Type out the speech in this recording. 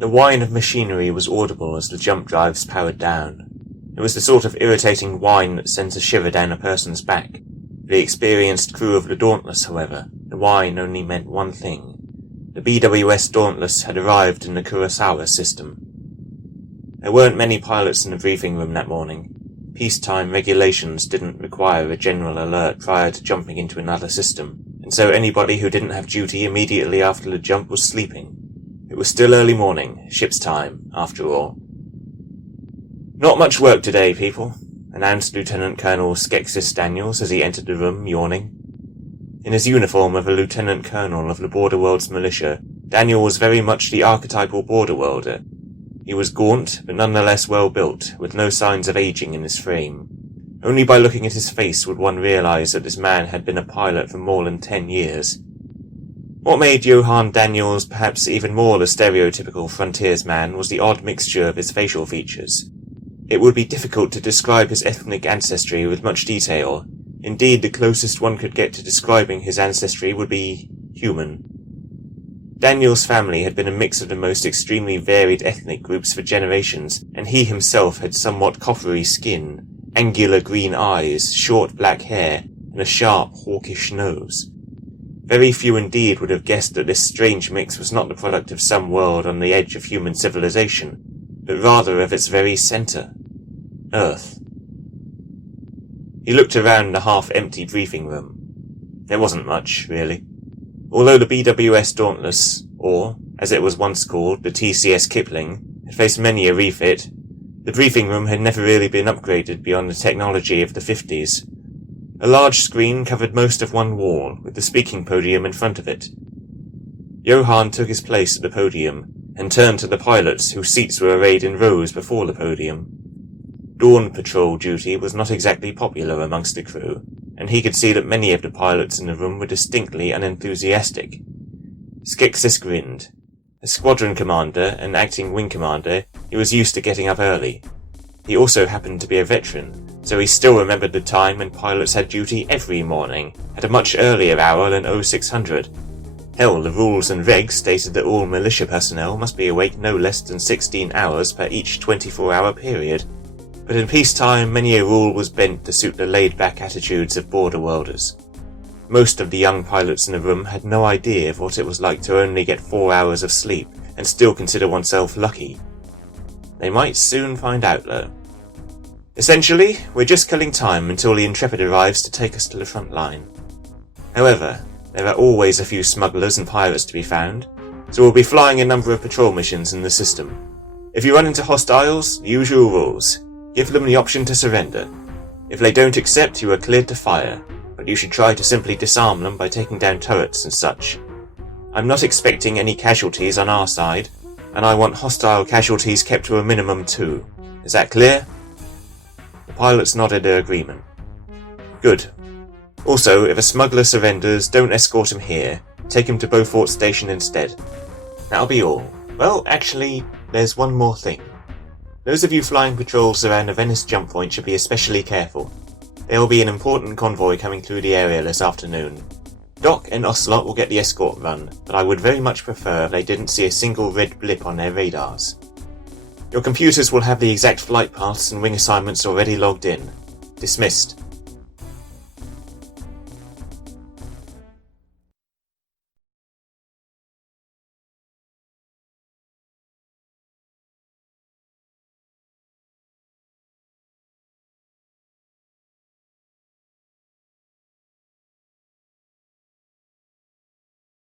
The whine of machinery was audible as the jump drives powered down. It was the sort of irritating whine that sends a shiver down a person's back. For the experienced crew of the Dauntless, however, the whine only meant one thing. The BWS Dauntless had arrived in the Kurosawa system. There weren't many pilots in the briefing room that morning. Peacetime regulations didn't require a general alert prior to jumping into another system, and so anybody who didn't have duty immediately after the jump was sleeping. It was still early morning, ship's time, after all. "Not much work today, people," announced Lieutenant Colonel Skeksis Daniels as he entered the room, yawning. In his uniform of a Lieutenant Colonel of the Borderworld's militia, Daniel was very much the archetypal Borderworlder. He was gaunt, but nonetheless well built, with no signs of aging in his frame. Only by looking at his face would one realize that this man had been a pilot for more than 10 years. What made Johann Daniels perhaps even more the stereotypical frontiersman was the odd mixture of his facial features. It would be difficult to describe his ethnic ancestry with much detail. Indeed, the closest one could get to describing his ancestry would be human. Daniel's family had been a mix of the most extremely varied ethnic groups for generations, and he himself had somewhat coppery skin, angular green eyes, short black hair, and a sharp, hawkish nose. Very few indeed would have guessed that this strange mix was not the product of some world on the edge of human civilization, but rather of its very centre, Earth. He looked around the half-empty briefing room. There wasn't much, really. Although the BWS Dauntless, or, as it was once called, the TCS Kipling, had faced many a refit, the briefing room had never really been upgraded beyond the technology of the 50s. A large screen covered most of one wall, with the speaking podium in front of it. Johann took his place at the podium, and turned to the pilots whose seats were arrayed in rows before the podium. Dawn patrol duty was not exactly popular amongst the crew, and he could see that many of the pilots in the room were distinctly unenthusiastic. Skeksis grinned. As squadron commander and acting wing commander, he was used to getting up early. He also happened to be a veteran, so he still remembered the time when pilots had duty every morning, at a much earlier hour than 0600. Hell, the rules and regs stated that all militia personnel must be awake no less than 16 hours per each 24-hour period. But in peacetime, many a rule was bent to suit the laid-back attitudes of border-worlders. Most of the young pilots in the room had no idea of what it was like to only get 4 hours of sleep and still consider oneself lucky. They might soon find out, though. Essentially, we're just killing time until the Intrepid arrives to take us to the front line. However, there are always a few smugglers and pirates to be found, so we'll be flying a number of patrol missions in the system. If you run into hostiles, usual rules. Give them the option to surrender. If they don't accept, you are cleared to fire, but you should try to simply disarm them by taking down turrets and such. I'm not expecting any casualties on our side, and I want hostile casualties kept to a minimum too. Is that clear? The pilots nodded their agreement. Good. Also, if a smuggler surrenders, don't escort him here. Take him to Beaufort Station instead. That'll be all. Well, actually, there's one more thing. Those of you flying patrols around the Venice jump point should be especially careful. There will be an important convoy coming through the area this afternoon. Doc and Ocelot will get the escort run, but I would very much prefer if they didn't see a single red blip on their radars. Your computers will have the exact flight paths and wing assignments already logged in. Dismissed.